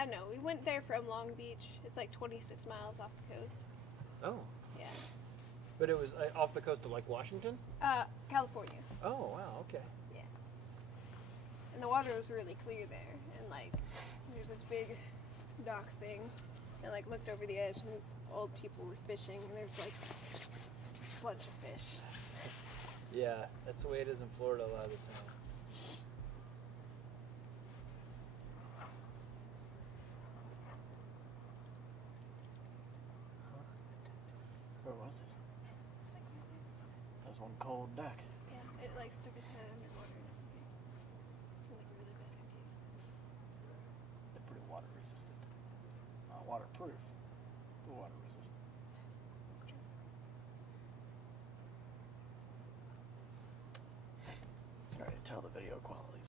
I don't know. We went there from Long Beach. It's like 26 miles off the coast. Oh. Yeah. But it was off the coast of like Washington? California. Oh, wow, okay. Yeah. And the water was really clear there. And like, there's this big dock thing. And like looked over the edge and these old people were fishing. And there's like a bunch of fish. Yeah, that's the way it is in Florida a lot of the time. Where was it? That was one cold duck. Yeah, it like stuck its head underwater and everything. Seemed like a really bad idea. They're pretty water resistant. Not waterproof, but water resistant. That's true. Can already tell the video quality's